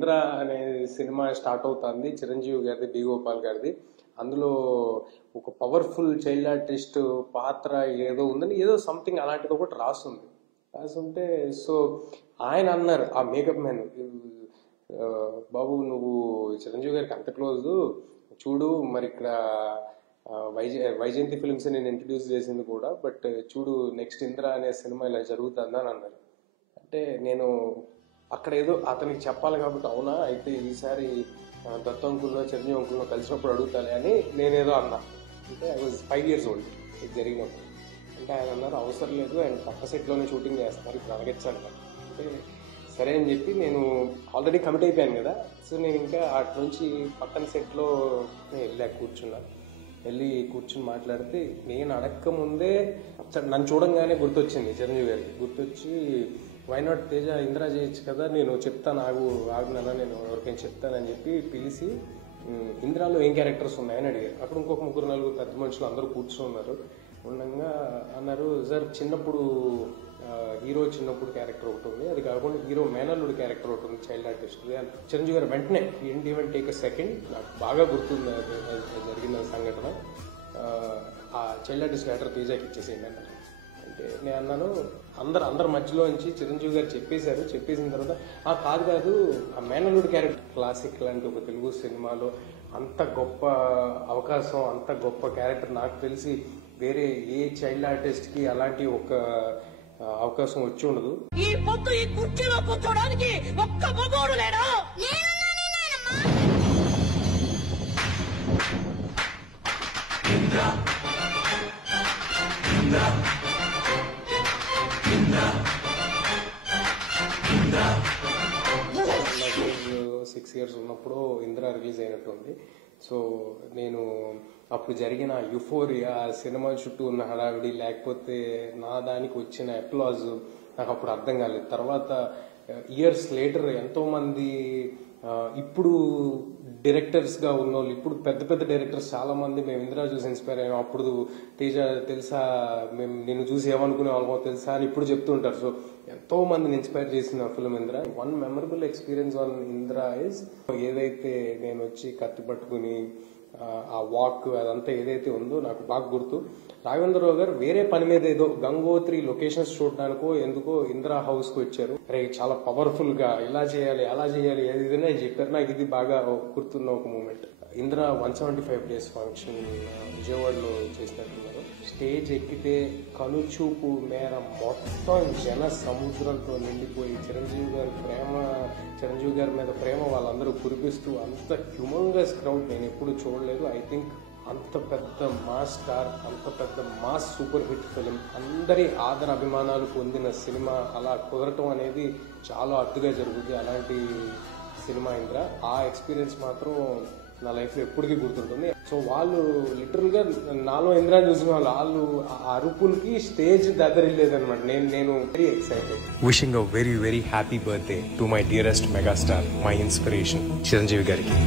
ఇంద్ర అనే cinema start అవుతుంది, చిరంజీవి గారిది, బి గోపాల్ గారిది. అందులో ఒక పవర్ఫుల్ చైల్డ్ ఆర్టిస్ట్ పాత్ర ఏదో ఉందని, ఏదో సంథింగ్ అలాంటిది ఒకటి రాసుంటే సో ఆయన అన్నారు, ఆ మేకప్ మ్యాన్, బాబు నువ్వు చిరంజీవి గారికి అంత క్లోజ్, చూడు మరి ఇక్కడ వైజయంతి ఫిల్మ్స్ నేను ఇంట్రడ్యూస్ చేసింది కూడా, బట్ చూడు నెక్స్ట్ ఇంద్ర అనే సినిమా ఇలా జరుగుతుందని అన్నారు. అంటే నేను అక్కడ ఏదో అతనికి చెప్పాలి కాబట్టి, అవునా అయితే ఈసారి దత్త అంకుల్లో చిరంజీవి అంకుల్లో కలిసినప్పుడు అడుగుతానే అని నేనేదో అన్నా. అంటే ఐ వాజ్ 5 years old ఇది జరిగినప్పుడు. అంటే ఆయన అన్నారు అవసరం లేదు, ఆయన పక్క సెట్లోనే షూటింగ్ చేస్తున్నారు, ఇప్పుడు అడగచ్చంట. అంటే సరే అని చెప్పి నేను ఆల్రెడీ కమిట్ అయిపోయాను కదా, సో నేను ఇంకా అటు నుంచి పక్కన సెట్లో వెళ్ళి కూర్చుని మాట్లాడితే, నేను అడక్క ముందే నన్ను చూడంగానే గుర్తొచ్చింది చిరంజీవి గారికి. గుర్తొచ్చి వై నాట్ తేజ ఇంద్ర చేయొచ్చు కదా, నేను చెప్తాను ఆగునా, నేను ఎవరికైనా చెప్తానని చెప్పి పిలిచి ఇంద్రాలో ఏం క్యారెక్టర్స్ ఉన్నాయని అడిగారు. అక్కడ ఇంకొక 3-4 పెద్ద మనుషులు అందరూ కూర్చున్నారు. ఉండగా అన్నారు, సార్ చిన్నప్పుడు హీరో చిన్నప్పుడు క్యారెక్టర్ ఒకటి ఉంది, అది కాకుండా హీరో మేనల్లుడి క్యారెక్టర్ ఒకటి ఉంది చైల్డ్ ఆర్టిస్ట్. చిరంజీవి గారు వెంటనే ఈవెన్ టేక్ ఎ సెకండ్, నాకు బాగా గుర్తుంది జరిగిన సంఘటన, ఆ చైల్డ్ ఆర్టిస్ట్ క్యారెక్టర్ తేజకి ఇచ్చేసేయండి అన్నారు. అంటే నేను అన్నాను, అందరి మధ్యలో నుంచి చిరంజీవి గారు చెప్పేసిన తర్వాత కాదు ఆ మేనల్లుడి క్యారెక్టర్ క్లాసిక్ లాంటి ఒక తెలుగు సినిమాలో అంత గొప్ప అవకాశం, అంత గొప్ప క్యారెక్టర్ నాకు తెలిసి వేరే ఏ చైల్డ్ ఆర్టిస్ట్కి అలాంటి ఒక అవకాశం వచ్చి ఉండదు. ఈ పొద్దు ఈ కుర్చీలో కూర్చోడానికి ఒక్క మగోడు లేడా? నాకు 6 years ఉన్నప్పుడు ఇంద్ర రిలీజ్ అయినట్టుంది. సో నేను అప్పుడు జరిగిన యుఫోరియా, సినిమా చుట్టూ ఉన్న హడావిడి, లేకపోతే నా దానికి వచ్చిన అప్లాజ్ నాకు అప్పుడు అర్థం కాలేదు. తర్వాత ఇయర్స్ లేటర్ ఎంతోమంది ఇప్పుడు డైరెక్టర్స్గా ఉన్నోళ్ళు, ఇప్పుడు పెద్ద పెద్ద డైరెక్టర్స్ చాలామంది మేము ఇంద్ర చూసి ఇన్స్పైర్ అయ్యాం, అప్పుడు తేజ తెలుసా, మేము నిన్ను చూసి ఏమనుకునే వాళ్ళమో తెలుసా అని ఇప్పుడు చెప్తూ ఉంటారు. సో ఎంతో మందిని ఇన్స్పైర్ చేసిన film Indra. One memorable experience on Indra is, ఏదైతే నేను వచ్చి కత్తి పట్టుకుని ఆ వాక్ అదంతా ఏదైతే ఉందో నాకు బాగా గుర్తు. రాఘవేంద్రరావు గారు వేరే పని మీద ఏదో గంగోత్రి లొకేషన్స్ చూడడానికో ఎందుకో ఇందిరా హౌస్కి వచ్చారు. అరే చాలా పవర్ఫుల్ గా ఇలా చేయాలి అలా చేయాలి ఏదైనా చెప్పారు. నాకు ఇది బాగా గుర్తున్న ఒక మూమెంట్. ఇందిరా 175 days ఫంక్షన్ విజయవాడలో చేసినట్టున్నారు. స్టేజ్ ఎక్కితే కనుచూపు మేర మొత్తం జన సముద్రంతో నిండిపోయి చిరంజీవి గారి మీద ప్రేమ వాళ్ళందరూ కురిపిస్తూ అంత హ్యూమంగస్ క్రౌడ్ నేను ఎప్పుడు చూడలేదు. ఐ థింక్ అంత పెద్ద మాస్ స్టార్, అంత పెద్ద మాస్ సూపర్ హిట్ ఫిలిం, అందరి ఆదర అభిమానాలు పొందిన సినిమా అలా కుదరటం అనేది చాలా అద్దుగా జరుగుతుంది. అలాంటి సినిమా ఇంద్ర. ఆ ఎక్స్పీరియన్స్ మాత్రం నా లైఫ్లో ఎప్పటికీ గుర్తుంటుంది. సో వాళ్ళు లిటరల్ గా నాలో ఇంద్రాన్ని చూసిన వాళ్ళు అరుపులకి స్టేజ్ దగ్గరలేదనమాట. నేను very excited. Wishing a very very happy birthday to my dearest megastar, my inspiration Chiranjeevi గారికి.